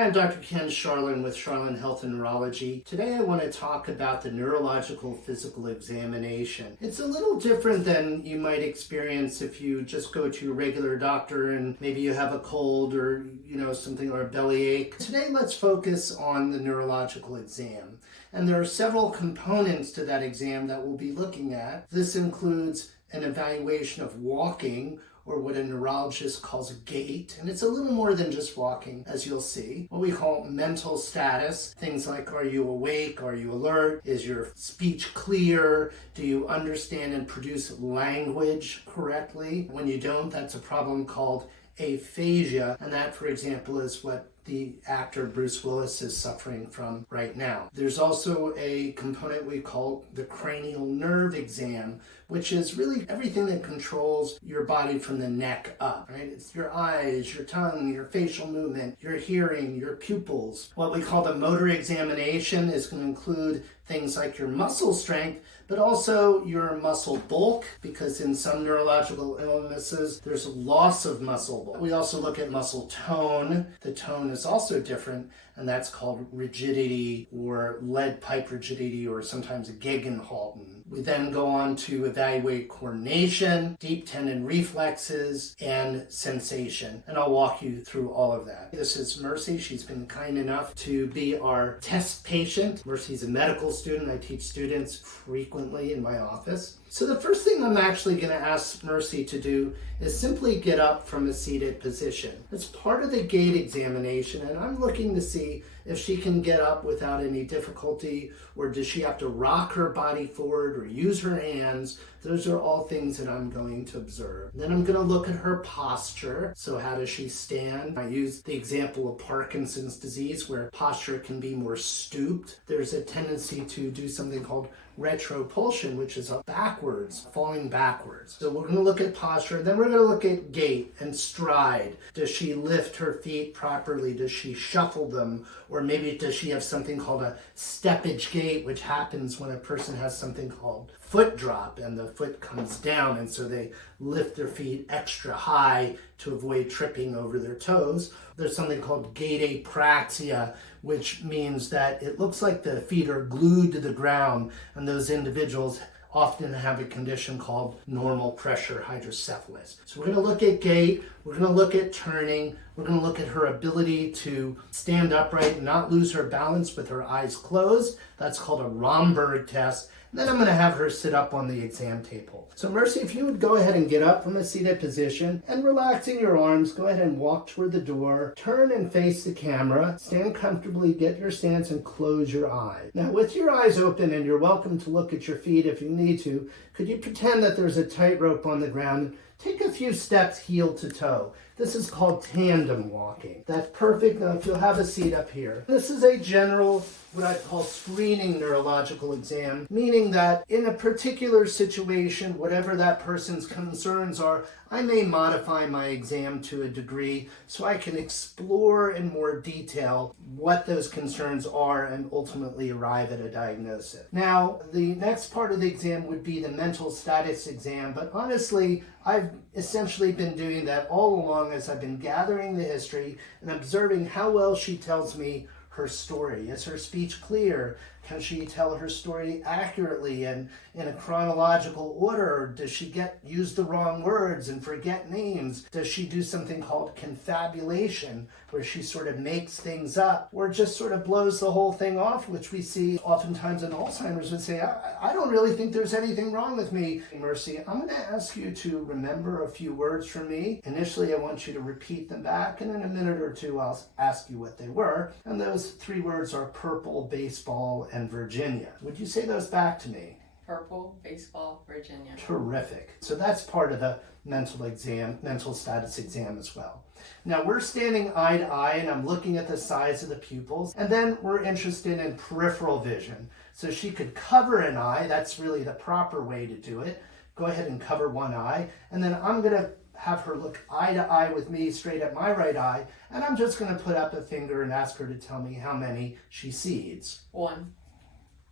Hi, I'm Dr. Ken Sharlin with Sharlin Health and Neurology. Today I want to talk about the neurological physical examination. It's a little different than you might experience if you just go to your regular doctor and maybe you have a cold or something or a bellyache. Today let's focus on the neurological exam. And there are several components to that exam that we'll be looking at. This includes an evaluation of walking, or what a neurologist calls a gait, and it's a little more than just walking, as you'll see. What we call mental status, things like are you awake, are you alert, is your speech clear, do you understand and produce language correctly? When you don't, that's a problem called aphasia, and that, for example, is what the actor Bruce Willis is suffering from right now. There's also a component we call the cranial nerve exam, which is really everything that controls your body from the neck up, right? It's your eyes, your tongue, your facial movement, your hearing, your pupils. What we call the motor examination is going to include things like your muscle strength, but also your muscle bulk, because in some neurological illnesses, there's a loss of muscle bulk. We also look at muscle tone. The tone is also different, and that's called rigidity or lead pipe rigidity, or sometimes a Gegenhalten. We then go on to evaluate coordination, deep tendon reflexes, and sensation. And I'll walk you through all of that. This is Mercy. She's been kind enough to be our test patient. Mercy's a medical student. I teach students frequently in my office. So the first thing I'm actually going to ask Mercy to do is simply get up from a seated position. It's part of the gait examination, and I'm looking to see if she can get up without any difficulty, or does she have to rock her body forward or use her hands. Those are all things that I'm going to observe. Then I'm going to look at her posture. So how does she stand? I use the example of Parkinson's disease, where posture can be more stooped. There's a tendency to do something called retropulsion, which is backwards, falling backwards. So we're going to look at posture, then we're going to look at gait and stride. Does she lift her feet properly? Does she shuffle them? Or maybe does she have something called a steppage gait, which happens when a person has something called foot drop and the foot comes down, and so they lift their feet extra high to avoid tripping over their toes. There's something called gait apraxia, which means that it looks like the feet are glued to the ground, and those individuals often have a condition called normal pressure hydrocephalus. So we're going to look at gait, we're going to look at turning, we're going to look at her ability to stand upright and not lose her balance with her eyes closed. That's called a Romberg test. And then I'm going to have her sit up on the exam table. So Mercy, if you would go ahead and get up from a seated position and relaxing your arms, go ahead and walk toward the door, turn and face the camera, stand comfortably, get your stance, and close your eyes. Now with your eyes open, and you're welcome to look at your feet if you need to, could you pretend that there's a tightrope on the ground? Take a few steps heel to toe. This is called tandem walking. That's perfect. Now if you'll have a seat up here. This is a general, what I call screening neurological exam, meaning that in a particular situation, whatever that person's concerns are, I may modify my exam to a degree so I can explore in more detail what those concerns are and ultimately arrive at a diagnosis. Now, the next part of the exam would be the mental status exam, but honestly, I've essentially been doing that all along as I've been gathering the history and observing how well she tells me her story. Is her speech clear? Can she tell her story accurately and in a chronological order? Does she use the wrong words and forget names? Does she do something called confabulation, where she sort of makes things up, or just sort of blows the whole thing off, which we see oftentimes in Alzheimer's, would say, I don't really think there's anything wrong with me. Mercy, I'm going to ask you to remember a few words from me. Initially, I want you to repeat them back, and in a minute or two, I'll ask you what they were. And those three words are purple, baseball, and Virginia. Would you say those back to me? Purple, baseball, Virginia. Terrific. So that's part of the mental status exam as well. Now we're standing eye to eye, and I'm looking at the size of the pupils, and then we're interested in peripheral vision. So she could cover an eye. That's really the proper way to do it. Go ahead and cover one eye, and then I'm going to have her look eye to eye with me straight at my right eye, and I'm just going to put up a finger and ask her to tell me how many she sees. 1,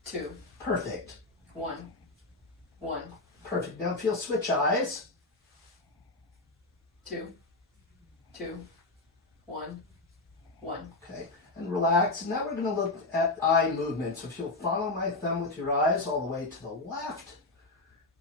2. Perfect. 1, 1. Perfect. Now if you'll switch eyes. 2, 2, 1, 1. Okay. and relax. Now we're going to look at eye movement. So if you'll follow my thumb with your eyes all the way to the left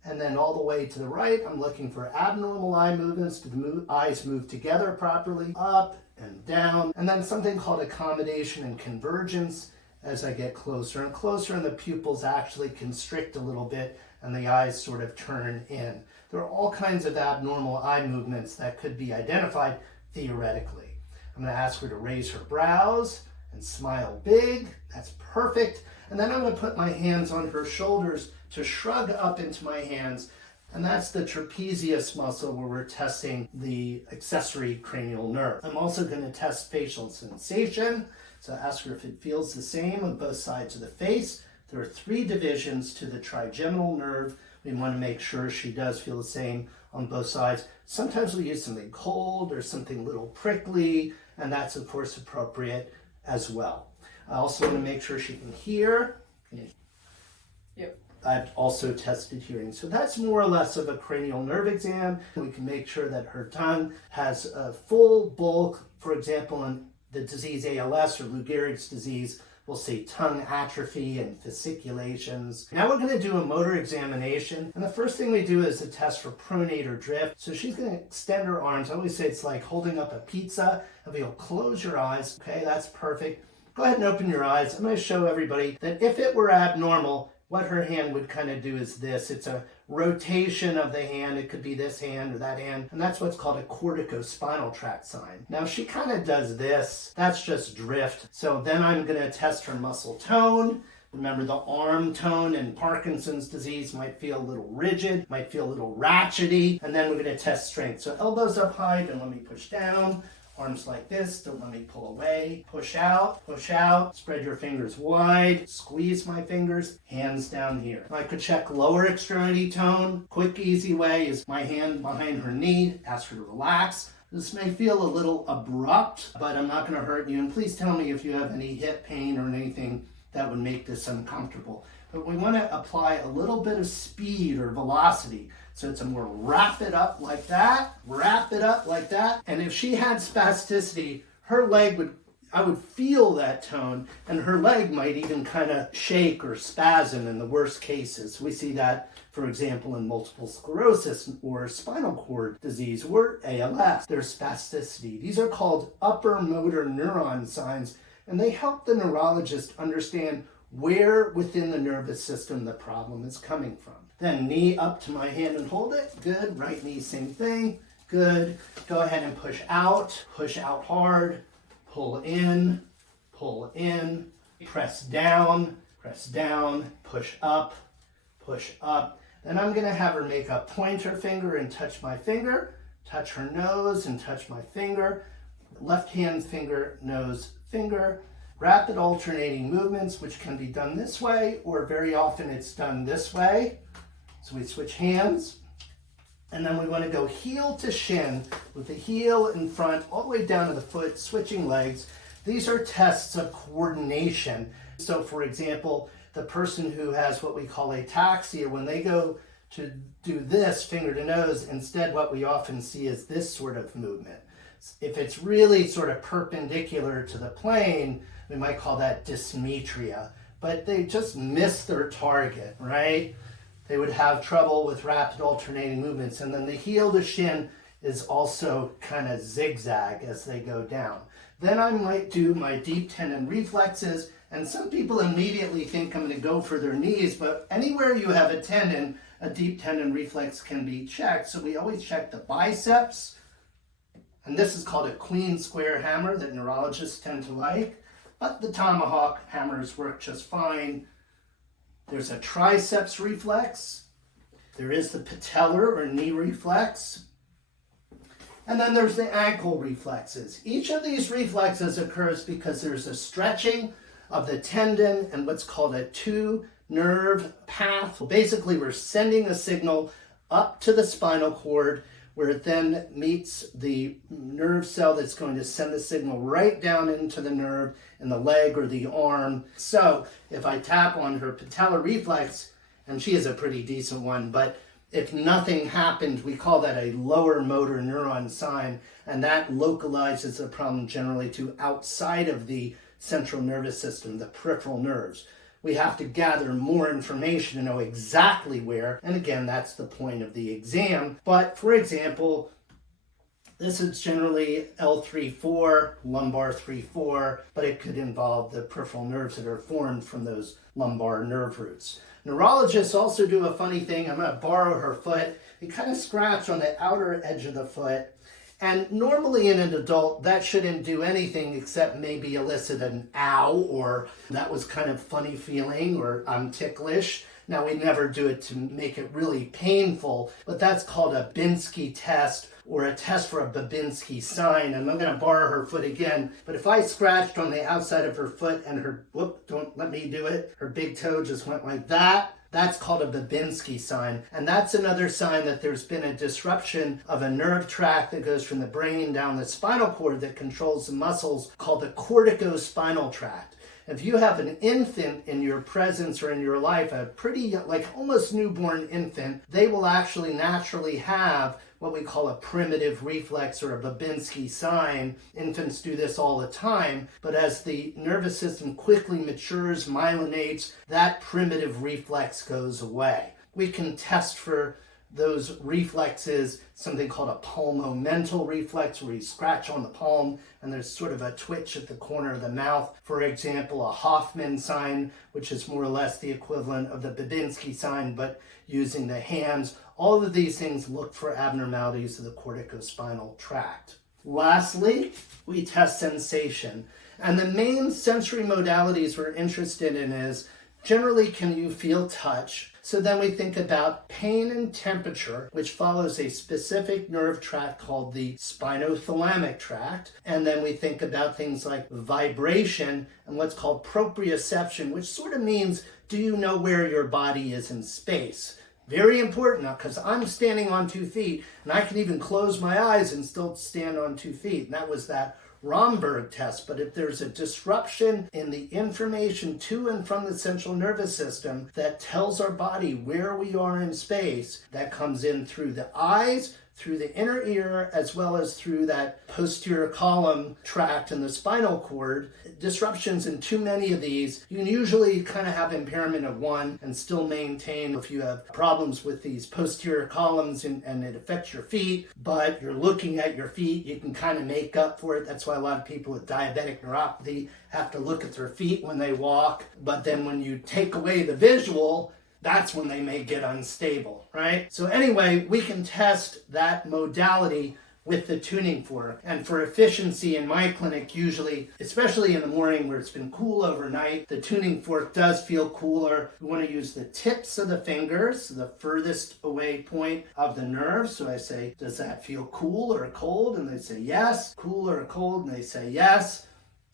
and then all the way to the right, I'm looking for abnormal eye movements. Do the eyes move together properly? Up and down. And then something called accommodation and convergence. As I get closer and closer, and the pupils actually constrict a little bit and the eyes sort of turn in. There are all kinds of abnormal eye movements that could be identified theoretically. I'm going to ask her to raise her brows and smile big. That's perfect. And then I'm going to put my hands on her shoulders to shrug up into my hands. And that's the trapezius muscle where we're testing the accessory cranial nerve. I'm also going to test facial sensation. So ask her if it feels the same on both sides of the face. There are 3 divisions to the trigeminal nerve. We want to make sure she does feel the same on both sides. Sometimes we use something cold or something a little prickly, and that's of course appropriate as well. I also want to make sure she can hear. Yep. I've also tested hearing. So that's more or less of a cranial nerve exam. We can make sure that her tongue has a full bulk. For example, in the disease ALS or Lou Gehrig's disease, we'll see tongue atrophy and fasciculations. Now we're going to do a motor examination. And the first thing we do is a test for pronator drift. So she's going to extend her arms. I always say it's like holding up a pizza. If you'll close your eyes, okay, that's perfect. Go ahead and open your eyes. I'm going to show everybody that if it were abnormal, what her hand would kind of do is this. It's a rotation of the hand. It could be this hand or that hand. And that's what's called a corticospinal tract sign. Now she kind of does this. That's just drift. So then I'm going to test her muscle tone. Remember, the arm tone in Parkinson's disease might feel a little rigid, might feel a little ratchety. And then we're going to test strength. So elbows up high, don't let me push down. Arms like this, don't let me pull away. Push out, spread your fingers wide, squeeze my fingers, hands down here. I could check lower extremity tone. Quick, easy way is my hand behind her knee, ask her to relax. This may feel a little abrupt, but I'm not going to hurt you. And please tell me if you have any hip pain or anything that would make this uncomfortable. But we want to apply a little bit of speed or velocity. So it's a more wrap it up like that, wrap it up like that. And if she had spasticity, her leg I would feel that tone, and her leg might even kind of shake or spasm in the worst cases. We see that, for example, in multiple sclerosis or spinal cord disease or ALS. There's spasticity. These are called upper motor neuron signs, and they help the neurologist understand where within the nervous system the problem is coming from. Then knee up to my hand and hold it. Good. Right knee, same thing. Good. Go ahead and push out hard. Pull in, press down, push up. Then I'm going to have her make a pointer finger and touch my finger, touch her nose and touch my finger, left hand finger, nose, finger. Rapid alternating movements, which can be done this way, or very often it's done this way. So we switch hands, and then we want to go heel to shin with the heel in front all the way down to the foot, switching legs. These are tests of coordination. So for example, the person who has what we call ataxia, when they go to do this finger to nose, instead what we often see is this sort of movement. If it's really sort of perpendicular to the plane, we might call that dysmetria, but they just miss their target, right? They would have trouble with rapid alternating movements. And then the heel to shin is also kind of zigzag as they go down. Then I might do my deep tendon reflexes. And some people immediately think I'm going to go for their knees, but anywhere you have a tendon, a deep tendon reflex can be checked. So we always check the biceps. And this is called a queen square hammer that neurologists tend to like. But the tomahawk hammers work just fine. There's a triceps reflex. There is the patellar or knee reflex. And then there's the ankle reflexes. Each of these reflexes occurs because there's a stretching of the tendon and what's called a two-nerve path. Basically, we're sending a signal up to the spinal cord where it then meets the nerve cell that's going to send the signal right down into the nerve in the leg or the arm. So if I tap on her patellar reflex, and she is a pretty decent one, but if nothing happened, we call that a lower motor neuron sign, and that localizes the problem generally to outside of the central nervous system, the peripheral nerves. We have to gather more information to know exactly where, and again, that's the point of the exam. But for example, this is generally L3-4, lumbar 3-4, but it could involve the peripheral nerves that are formed from those lumbar nerve roots. Neurologists also do a funny thing. I'm going to borrow her foot. They kind of scratch on the outer edge of the foot. And normally in an adult, that shouldn't do anything except maybe elicit an ow, or that was kind of funny feeling, or I'm ticklish. Now, we never do it to make it really painful, but that's called a Binsky test, or a test for a Babinski sign. And I'm going to borrow her foot again, but if I scratched on the outside of her foot and her, don't let me do it, her big toe just went like that, that's called a Babinski sign. And that's another sign that there's been a disruption of a nerve tract that goes from the brain down the spinal cord that controls the muscles, called the corticospinal tract. If you have an infant in your presence or in your life, a pretty, like almost newborn infant, they will actually naturally have what we call a primitive reflex or a Babinski sign. Infants do this all the time, but as the nervous system quickly matures, myelinates, that primitive reflex goes away. We can test for those reflexes, something called a palmomental reflex, where you scratch on the palm and there's sort of a twitch at the corner of the mouth. For example, a Hoffman sign, which is more or less the equivalent of the Babinski sign, but using the hands. All of these things look for abnormalities of the corticospinal tract. Lastly, we test sensation. And the main sensory modalities we're interested in is, generally, can you feel touch? So then we think about pain and temperature, which follows a specific nerve tract called the spinothalamic tract. And then we think about things like vibration and what's called proprioception, which sort of means, do you know where your body is in space? Very important now, because I'm standing on 2 feet, and I can even close my eyes and still stand on 2 feet. And that was that Romberg test. But if there's a disruption in the information to and from the central nervous system that tells our body where we are in space, that comes in through the eyes, through the inner ear, as well as through that posterior column tract in the spinal cord. Disruptions in too many of these, you can usually kind of have impairment of one and still maintain. If you have problems with these posterior columns and it affects your feet, but you're looking at your feet, you can kind of make up for it. That's why a lot of people with diabetic neuropathy have to look at their feet when they walk. But then when you take away the visual, that's when they may get unstable, right? So anyway, we can test that modality with the tuning fork. And for efficiency in my clinic, usually, especially in the morning where it's been cool overnight, the tuning fork does feel cooler. We want to use the tips of the fingers, the furthest away point of the nerve. So I say, does that feel cool or cold? And they say yes. Cool or cold? And they say yes.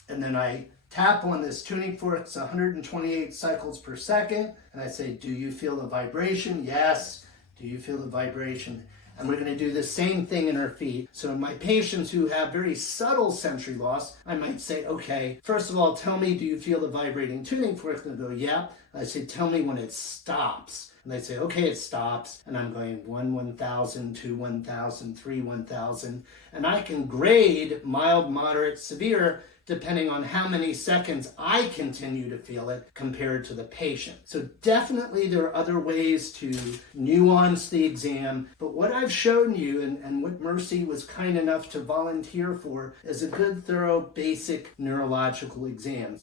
And then I tap on this tuning fork. It's 128 cycles per second. And I say, do you feel the vibration? Yes. Do you feel the vibration? And we're going to do the same thing in her feet. So in my patients who have very subtle sensory loss, I might say, okay, first of all, tell me, do you feel the vibrating tuning fork? And they'll go, yeah. I say, tell me when it stops. And they say, okay, it stops. And I'm going 1, 1,000, 2, 1,000, 3, 1,000. And I can grade mild, moderate, severe, depending on how many seconds I continue to feel it compared to the patient. So definitely there are other ways to nuance the exam, but what I've shown you and what Mercy was kind enough to volunteer for is a good, thorough, basic neurological exam.